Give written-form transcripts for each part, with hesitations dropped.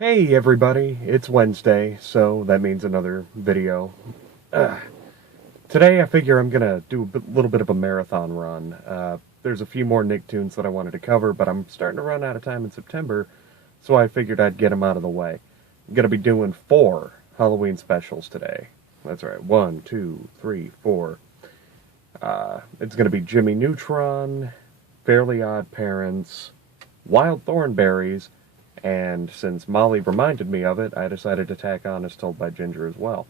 Hey everybody, it's Wednesday, so that means another video. Ugh. Today I figure I'm gonna do a little bit of a marathon run. There's a few more Nicktoons that I wanted to cover, but I'm starting to run out of time in September, so I figured I'd get them out of the way. I'm gonna be doing 4 Halloween specials today. That's right, 1, 2, 3, 4. It's gonna be Jimmy Neutron, Fairly Odd Parents, Wild Thornberries, and since Molly reminded me of it, I decided to tack on As Told by Ginger as well.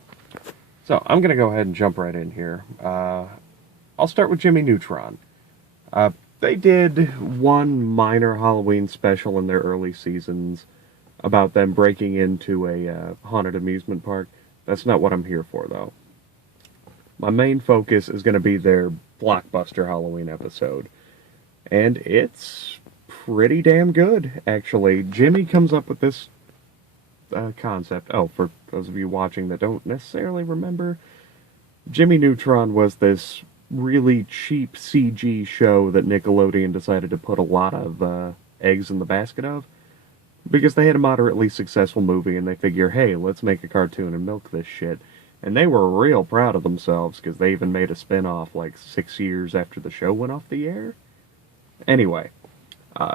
So I'm going to go ahead and jump right in here. I'll start with Jimmy Neutron. They did one minor Halloween special in their early seasons about them breaking into a haunted amusement park. That's not what I'm here for, though. My main focus is going to be their blockbuster Halloween episode. And it's pretty damn good, actually. Jimmy comes up with this concept. Oh, for those of you watching that don't necessarily remember, Jimmy Neutron was this really cheap CG show that Nickelodeon decided to put a lot of eggs in the basket of because they had a moderately successful movie and they figure, hey, let's make a cartoon and milk this shit. And they were real proud of themselves because they even made a spin-off like 6 years after the show went off the air. Anyway,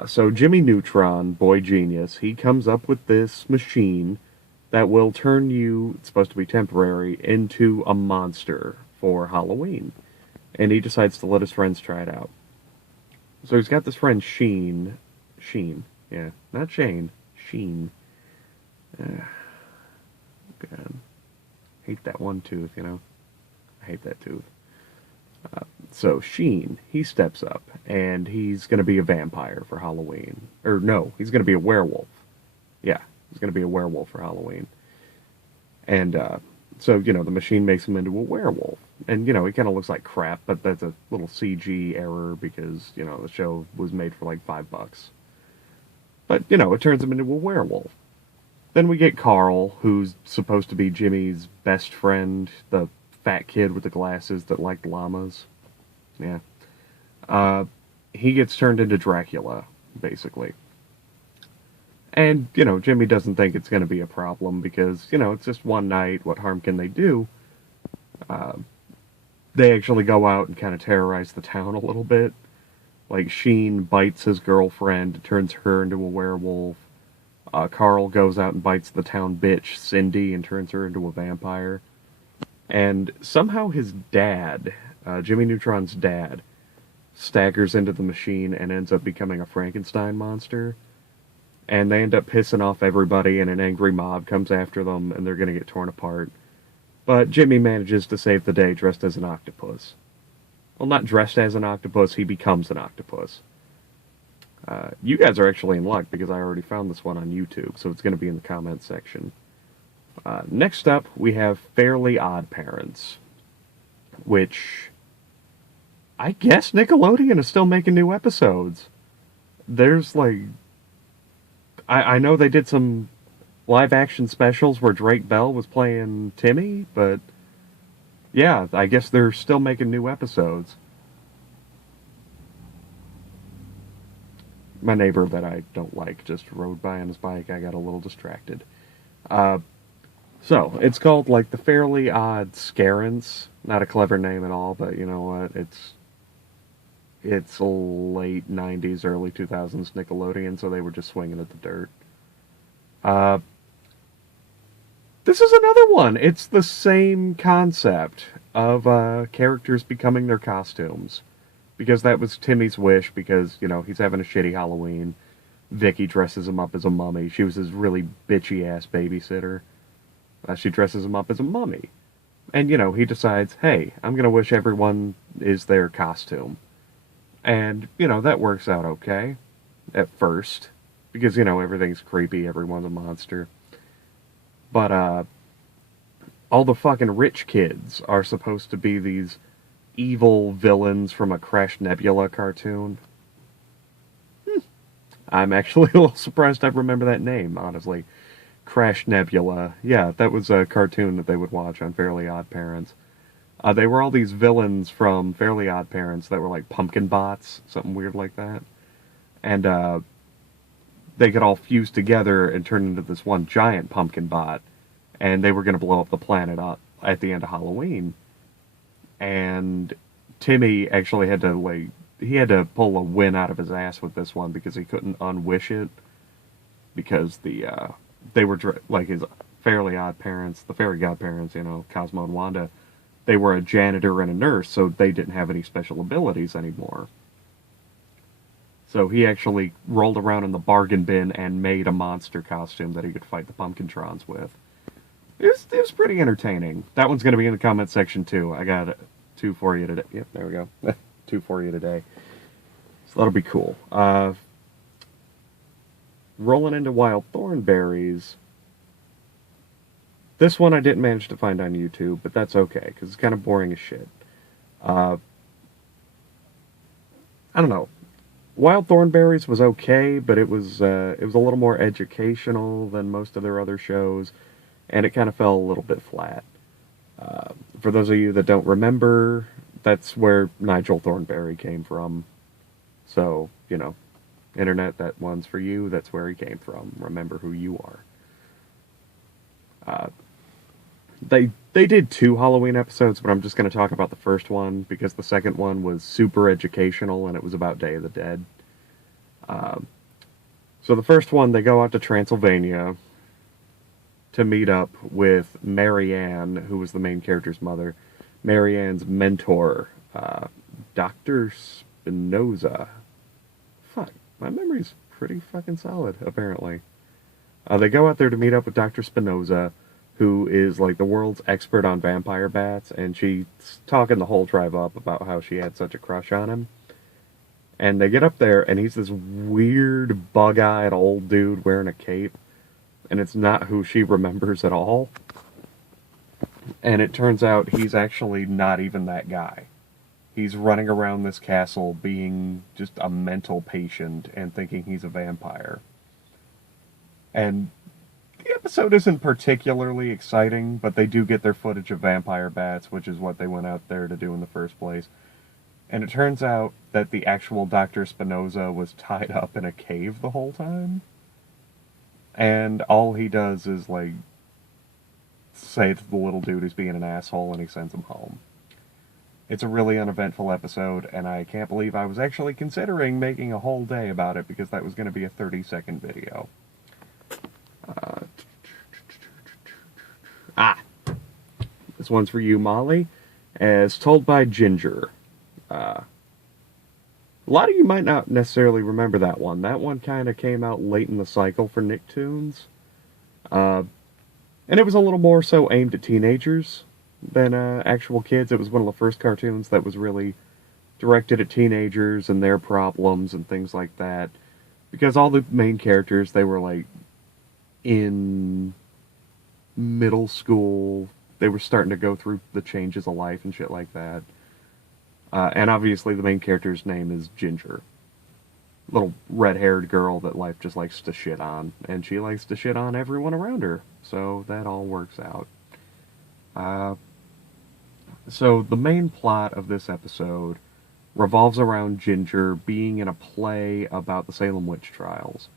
so Jimmy Neutron, boy genius, he comes up with this machine that will turn you, it's supposed to be temporary, into a monster for Halloween. And he decides to let his friends try it out. So he's got this friend Sheen. Yeah, not Shane. Sheen. God. Hate that one tooth, you know? I hate that tooth. So Sheen, he steps up, and he's going to be a vampire for Halloween. Or no, he's going to be a werewolf. Yeah, he's going to be a werewolf for Halloween. And so, the machine makes him into a werewolf. And, he kind of looks like crap, but that's a little CG error because, the show was made for like $5. But, it turns him into a werewolf. Then we get Carl, who's supposed to be Jimmy's best friend, the fat kid with the glasses that liked llamas. Yeah. He gets turned into Dracula, basically. And, Jimmy doesn't think it's going to be a problem because, it's just one night. What harm can they do? They actually go out and kind of terrorize the town a little bit. Like, Sheen bites his girlfriend, turns her into a werewolf. Carl goes out and bites the town bitch, Cindy, and turns her into a vampire. And somehow his dad, Jimmy Neutron's dad, staggers into the machine and ends up becoming a Frankenstein monster. And they end up pissing off everybody, and an angry mob comes after them, and they're going to get torn apart. But Jimmy manages to save the day dressed as an octopus. Well, not dressed as an octopus, he becomes an octopus. You guys are actually in luck, because I already found this one on YouTube, so it's going to be in the comments section. Next up, we have Fairly Odd Parents, which I guess Nickelodeon is still making new episodes. There's like, I know they did some live-action specials where Drake Bell was playing Timmy, but yeah, I guess they're still making new episodes. My neighbor that I don't like just rode by on his bike. I got a little distracted. So, it's called, like, the Fairly Odd Scarents. Not a clever name at all, but you know what? It's late 90s, early 2000s Nickelodeon, so they were just swinging at the dirt. This is another one. It's the same concept of characters becoming their costumes. Because that was Timmy's wish, because, he's having a shitty Halloween. Vicky dresses him up as a mummy. She was his really bitchy-ass babysitter. She dresses him up as a mummy. And, he decides, hey, I'm going to wish everyone is their costume. And, that works out okay. At first. Because, everything's creepy, everyone's a monster. But, all the fucking rich kids are supposed to be these evil villains from a Crash Nebula cartoon. I'm actually a little surprised I remember that name, honestly. Crash Nebula. Yeah, that was a cartoon that they would watch on Fairly Odd Parents. They were all these villains from Fairly Odd Parents that were like pumpkin bots, something weird like that. And they could all fuse together and turn into this one giant pumpkin bot, and they were going to blow up the planet up at the end of Halloween. And Timmy actually had to, like, he had to pull a win out of his ass with this one because he couldn't unwish it, because they were like his Fairly Odd Parents, the fairy godparents, you know, Cosmo and Wanda. They were a janitor and a nurse, so they didn't have any special abilities anymore. So he actually rolled around in the bargain bin and made a monster costume that he could fight the Pumpkintrons with. It was pretty entertaining. That one's going to be in the comment section too. I got two for you today. Yep, there we go. Two for you today. So that'll be cool. Rolling into Wild Thornberries. This one I didn't manage to find on YouTube, but that's okay, because it's kind of boring as shit. I don't know. Wild Thornberries was okay, but it was a little more educational than most of their other shows, and it kind of fell a little bit flat. For those of you that don't remember, that's where Nigel Thornberry came from. So, you know, internet, that one's for you. That's where he came from. Remember who you are. They did 2 Halloween episodes, but I'm just going to talk about the first one because the second one was super educational and it was about Day of the Dead. So the first one, they go out to Transylvania to meet up with Marianne, who was the main character's mother. Marianne's mentor, Dr. Spinoza. Fuck, my memory's pretty fucking solid, apparently. They go out there to meet up with Dr. Spinoza, who is like the world's expert on vampire bats, and she's talking the whole tribe up about how she had such a crush on him. And they get up there, and he's this weird, bug-eyed old dude wearing a cape, and it's not who she remembers at all. And it turns out he's actually not even that guy. He's running around this castle being just a mental patient and thinking he's a vampire. And the episode isn't particularly exciting, but they do get their footage of vampire bats, which is what they went out there to do in the first place. And it turns out that the actual Dr. Spinoza was tied up in a cave the whole time. And all he does is, like, say to the little dude he's being an asshole, and he sends him home. It's a really uneventful episode, and I can't believe I was actually considering making a whole day about it, because that was going to be a 30-second video. This one's for you, Molly. As told by Ginger. A lot of you might not necessarily remember that one. That one kind of came out late in the cycle for Nicktoons. And it was a little more so aimed at teenagers than actual kids. It was one of the first cartoons that was really directed at teenagers and their problems and things like that. Because all the main characters, they were like in middle school. They were starting to go through the changes of life and shit like that. And obviously the main character's name is Ginger. Little red-haired girl that life just likes to shit on. And she likes to shit on everyone around her. So that all works out. So the main plot of this episode revolves around Ginger being in a play about the Salem witch trials.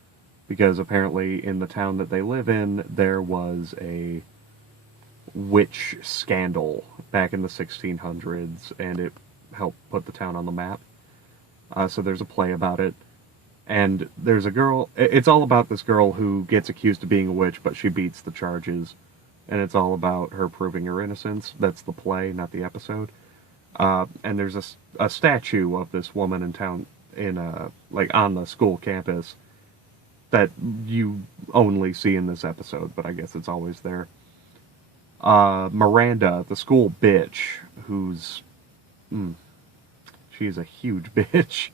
Because apparently in the town that they live in, there was a witch scandal back in the 1600s, and it helped put the town on the map. So there's a play about it. And there's a girl, it's all about this girl who gets accused of being a witch, but she beats the charges. And it's all about her proving her innocence. That's the play, not the episode. And there's a statue of this woman in town, like on the school campus, that you only see in this episode, but I guess it's always there. Miranda, the school bitch, who's... she's a huge bitch.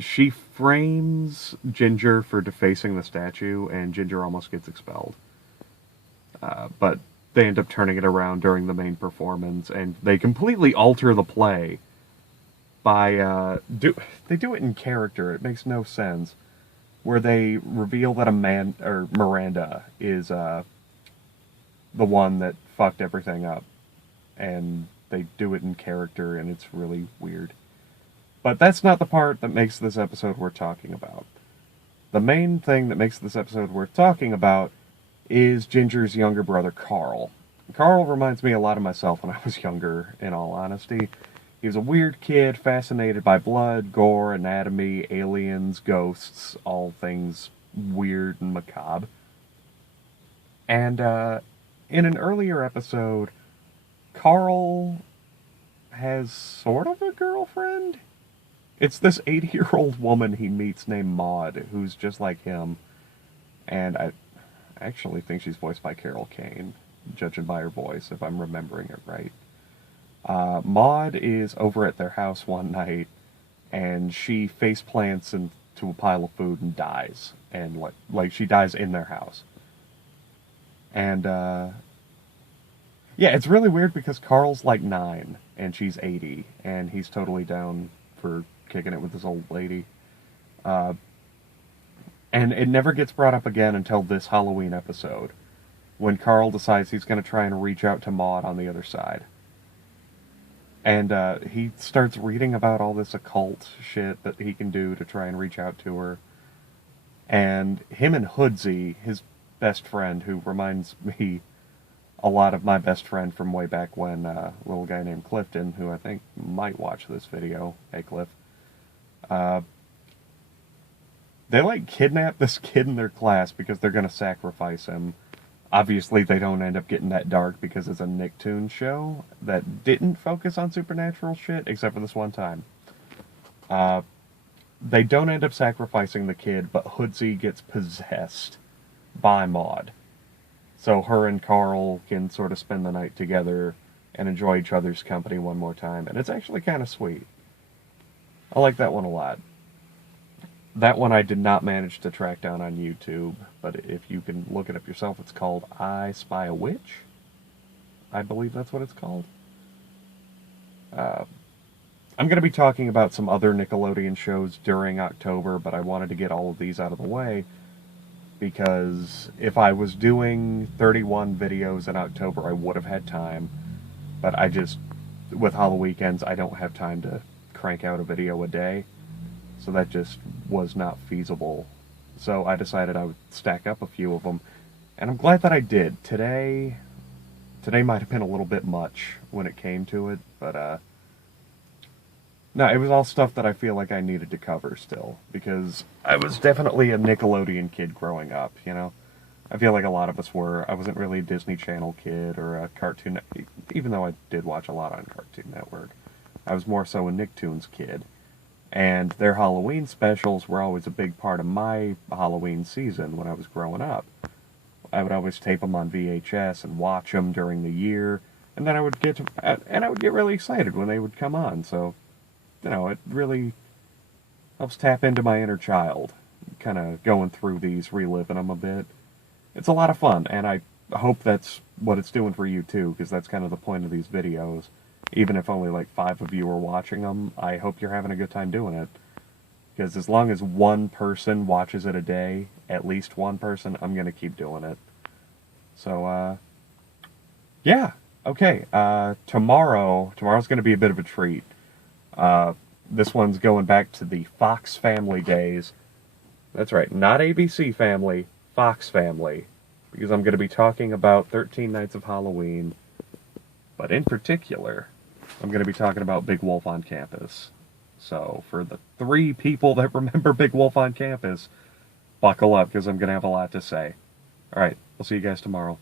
She frames Ginger for defacing the statue, and Ginger almost gets expelled. But they end up turning it around during the main performance, and they completely alter the play by... they do it in character. It makes no sense. Where they reveal that Miranda is the one that fucked everything up. And they do it in character, and it's really weird. But that's not the part that makes this episode worth talking about. the main thing that makes this episode worth talking about is Ginger's younger brother, Carl. Carl reminds me a lot of myself when I was younger, in all honesty. He was a weird kid, fascinated by blood, gore, anatomy, aliens, ghosts, all things weird and macabre. And in an earlier episode, Carl has sort of a girlfriend? It's this 80-year-old woman he meets named Maud, who's just like him. And I actually think she's voiced by Carol Kane, judging by her voice, if I'm remembering it right. Maud is over at their house one night, and she face plants into a pile of food and dies. And like she dies in their house. And yeah, it's really weird because Carl's like 9 and she's 80, and he's totally down for kicking it with this old lady. And it never gets brought up again until this Halloween episode, when Carl decides he's going to try and reach out to Maud on the other side. And he starts reading about all this occult shit that he can do to try and reach out to her. And him and Hoodsy, his best friend, who reminds me a lot of my best friend from way back when, a little guy named Clifton, who I think might watch this video. Hey, Cliff. They, like, kidnap this kid in their class because they're going to sacrifice him. Obviously, they don't end up getting that dark because it's a Nicktoons show that didn't focus on supernatural shit, except for this one time. They don't end up sacrificing the kid, but Hoodsy gets possessed by Maud. So her and Carl can sort of spend the night together and enjoy each other's company one more time. And it's actually kind of sweet. I like that one a lot. That one I did not manage to track down on YouTube, but if you can look it up yourself, it's called I Spy a Witch. I believe that's what it's called. I'm going to be talking about some other Nickelodeon shows during October, but I wanted to get all of these out of the way, because if I was doing 31 videos in October, I would have had time, but I just, with Halloween weekends, I don't have time to crank out a video a day, so that just was not feasible. So I decided I would stack up a few of them, and I'm glad that I did. Today might have been a little bit much when it came to it, but no, it was all stuff that I feel like I needed to cover still, because I was definitely a Nickelodeon kid growing up, you know? I feel like a lot of us were. I wasn't really a Disney Channel kid or a Cartoon, even though I did watch a lot on Cartoon Network. I was more so a Nicktoons kid. And their Halloween specials were always a big part of my Halloween season when I was growing up. I would always tape them on VHS and watch them during the year, and then I would get really excited when they would come on, so you know, it really helps tap into my inner child, kind of going through these, reliving them a bit. It's a lot of fun, and I hope that's what it's doing for you too, because that's kind of the point of these videos. Even if only like 5 of you are watching them, I hope you're having a good time doing it. Because as long as one person watches it a day, at least one person, I'm going to keep doing it. So, yeah, okay, tomorrow's going to be a bit of a treat. This one's going back to the Fox family days. That's right, not ABC family, Fox family. Because I'm going to be talking about 13 Nights of Halloween. But in particular, I'm going to be talking about Big Wolf on Campus. So, for the 3 people that remember Big Wolf on Campus, buckle up, because I'm going to have a lot to say. Alright, I'll see you guys tomorrow.